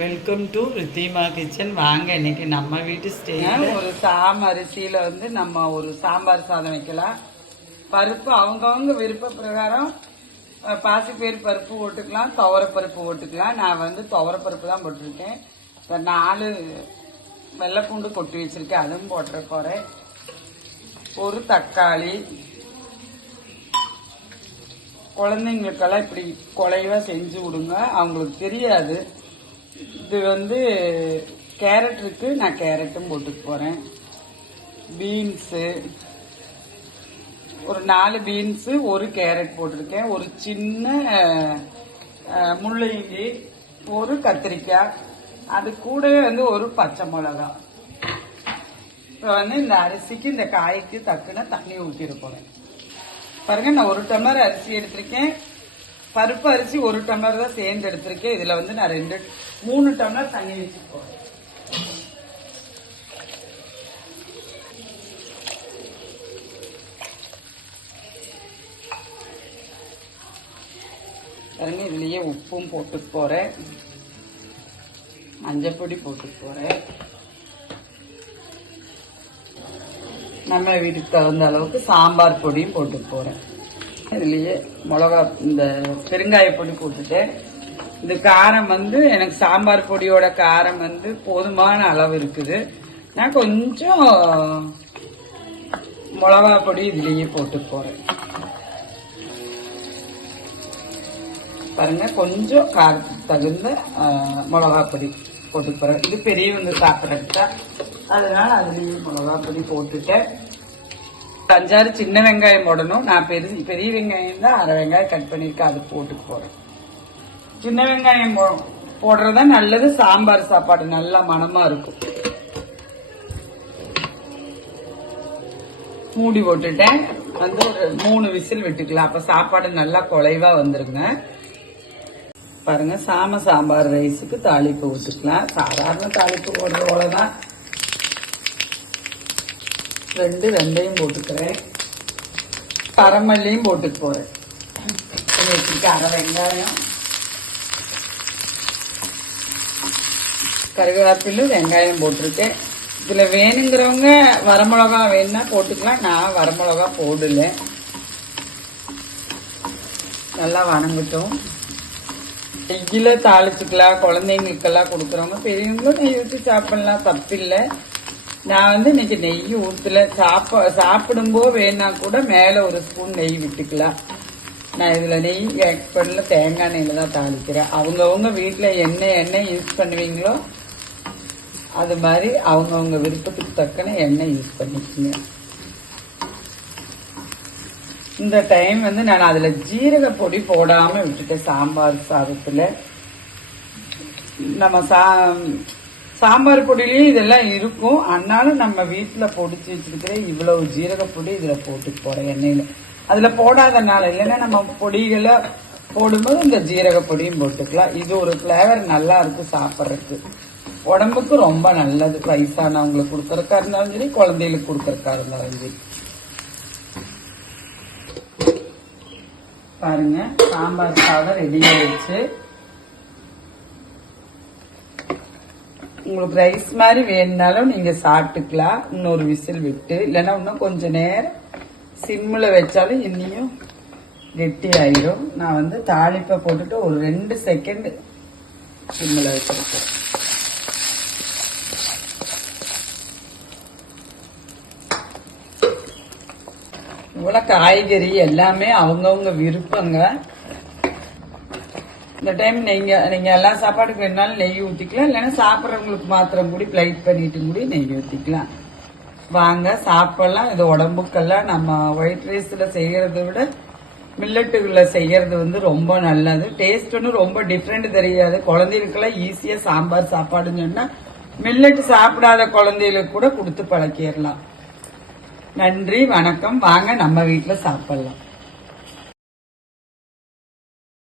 Welcome to Ridhima kitchen. வாங்க, இன்னைக்கு நம்ம வீட்டு ஸ்டைல் ஒரு அரிசியில வந்து நம்ம ஒரு சாம்பார் சாதம் வைக்கலாம். பருப்பு அவங்கவுங்க விருப்ப பிரகாரம் பாசிப்பயிறு பருப்பு போட்டுக்கலாம், துவரப்பருப்பு போட்டுக்கலாம். நான் வந்து துவரப்பருப்பு தான் போட்டிருக்கேன். 4 வெள்ளைப்பூண்டு கொட்டி வச்சிருக்கேன், அதுவும் போட்டுற போறேன். ஒரு தக்காளி, குழந்தைங்களுக்கெல்லாம் இப்படி குலைவா செஞ்சு விடுங்க, அவங்களுக்கு தெரியாது. இது வந்து கேரட் இருக்கு, நான் கேரட்டும் போட்டுக்க போறேன். பீன்ஸு ஒரு 4 பீன்ஸு, ஒரு கேரட் போட்டிருக்கேன். ஒரு சின்ன முள்ளங்கி, ஒரு கத்திரிக்காய், அது கூடவே வந்து ஒரு பச்சை மிளகா. இப்போ வந்து இந்த அரிசிக்கு இந்த காய்க்கு தக்குன தண்ணி ஊற்றிட போறேன். பாருங்க, நான் 1 டம்ளர் அரிசி எடுத்திருக்கேன். பருப்பு அரிசி 1 டம்ளர் தான் சேர்ந்து எடுத்திருக்கேன். இதுல வந்து நான் 3 டம்ளர் தண்ணி வச்சு போறேன். பாருங்க, இதுலயே உப்பும் போட்டு போறேன், மஞ்சள் பொடி போட்டு போறேன். நம்ம வீட்டுக்கு தகுந்த அளவுக்கு சாம்பார் பொடியும் போட்டு போறேன். இதுலயே மிளகா, இந்த பெருங்காய பொடி போட்டுட்டேன். இந்த காரம் வந்து எனக்கு சாம்பார் பொடியோட காரம் வந்து போதுமான அளவு இருக்குது. நான் கொஞ்சம் மிளகா பொடி இதுலயே போட்டு போறேன். பாருங்க, கொஞ்சம் காரத்துக்கு தகுந்த மிளகா பொடி போட்டு போறேன். இது பெரியவங்க சாப்பிட்றதுக்கா, அதனால அதுலயே மிளகா பொடி போட்டுட்டேன். 5-6 சின்ன வெங்காயம் போடணும். நான் பெரிய வெங்காயம் தான் 1/2 வெங்காயம் கட் பண்ணிருக்கேன், அது போட்டு போறேன். சின்ன வெங்காயம் போடுறதா நல்லது, சாம்பார் சாப்பாடு நல்லா மணமா இருக்கும். மூடி போட்டுட்டேன். வந்து ஒரு 3 விசில் விட்டுக்கலாம், அப்ப சாப்பாடு நல்லா குலைவா வந்துருங்க. பாருங்க, சாம்பார் ரைஸுக்கு தாளிப்பு ஊற்றிக்கலாம். சாதாரண தாளிப்பு போடுற போலதான். 2 வெந்தயம் போட்டுக்கிறேன், பரமல்லியும் போட்டு போறேன். 1/2 வெங்காயம், கருவேப்பிலும் வெங்காயம் போட்டிருக்கேன். இதுல வேணுங்கிறவங்க வரமிளகா வேணும்னா போட்டுக்கலாம், நான் வரமிளகா போடல. நல்லா வணங்கட்டும். நெய்யில தாளிச்சுக்கலாம், குழந்தைங்களுக்கெல்லாம் கொடுக்குறவங்க, பெரியவங்களும் நெய் ஊற்றி சாப்பிடலாம், தப்பில்லை. நான் வந்து இன்னைக்கு நெய் ஊத்துல சாப்பிடும்போது வேணா கூட மேல ஒரு ஸ்பூன் நெய் விட்டுக்கலாம். நான் இதுல நெய் ஆட் பண்ணல, தேங்காய் நெய்ல தான் தாளிக்கிறேன். அவங்கவுங்க வீட்டுல எண்ணெய் யூஸ் பண்ணுவீங்களோ அது மாதிரி அவங்கவுங்க விருப்பத்துக்கு தக்கன எண்ணெய் யூஸ் பண்ணிக்கோங்க. இந்த டைம் வந்து நான் அதுல ஜீரக பொடி போடாம விட்டுட்டேன். சாம்பார் சாதத்துல நம்ம சாம்பார் பொடியிலயும் இதெல்லாம் இருக்கும், ஆனாலும் நம்ம வீட்டுல பொடிச்சு வச்சிருக்கிற இவ்வளவு ஜீரக பொடி இதுல போட்டு போறேன் எண்ணெயில. அதுல போடாதனால, இல்லைன்னா நம்ம பொடிகளை போடும்போது இந்த ஜீரக பொடியும் போட்டுக்கலாம். இது ஒரு பிளேவர் நல்லா இருக்கு சாப்பிட்றதுக்கு, உடம்புக்கு ரொம்ப நல்லது. வயசானவங்களுக்கு கொடுக்கறக்கா இருந்தாலும் சரி, குழந்தைகளுக்கு கொடுக்கறக்கா இருந்தாலும் சரி. பாருங்க, சாம்பார் சாதம் ரெடி ஆயிடுச்சு. உங்களுக்கு ரைஸ் மாதிரி வேணுனாலும் நீங்க சாப்பிட்டுக்கலாம், இன்னொரு விசில் விட்டு. இல்லைன்னா இன்னும் கொஞ்ச நேரம் சிம்மில் வச்சாலும் இன்னியும் கெட்டி ஆயிடும். நான் வந்து தாளிப்பை போட்டுட்டு ஒரு 2 செகண்ட் சிம்மில் வச்சிருக்கேன். இவ்வளவு காய்கறி எல்லாமே அவங்கவுங்க விருப்பங்க. இந்த டைம் நீங்க எல்லா சாப்பாடுக்கு வேணாலும் நெய் ஊற்றிக்கலாம், இல்லைன்னா சாப்பிட்றவங்களுக்கு மாத்திரம் கூடி பிளைட் பண்ணிட்டு கூடி நெய் ஊற்றிக்கலாம். வாங்க சாப்பிடலாம். இது உடம்புக்கெல்லாம் நம்ம ஒயிட் ரைஸ்ல செய்யறதை விட மில்லட்டுல செய்யறது வந்து ரொம்ப நல்லது. டேஸ்ட் ஒன்றும் ரொம்ப டிஃப்ரெண்ட் தெரியாது. குழந்தைகளுக்கெல்லாம் ஈஸியா சாம்பார் சாப்பாடுன்னு சொன்னா மில்லட்டு சாப்பிடாத குழந்தைகளுக்கு கூட கொடுத்து பழக்கிடலாம். நன்றி, வணக்கம். வாங்க நம்ம வீட்டுல சாப்பிடலாம்.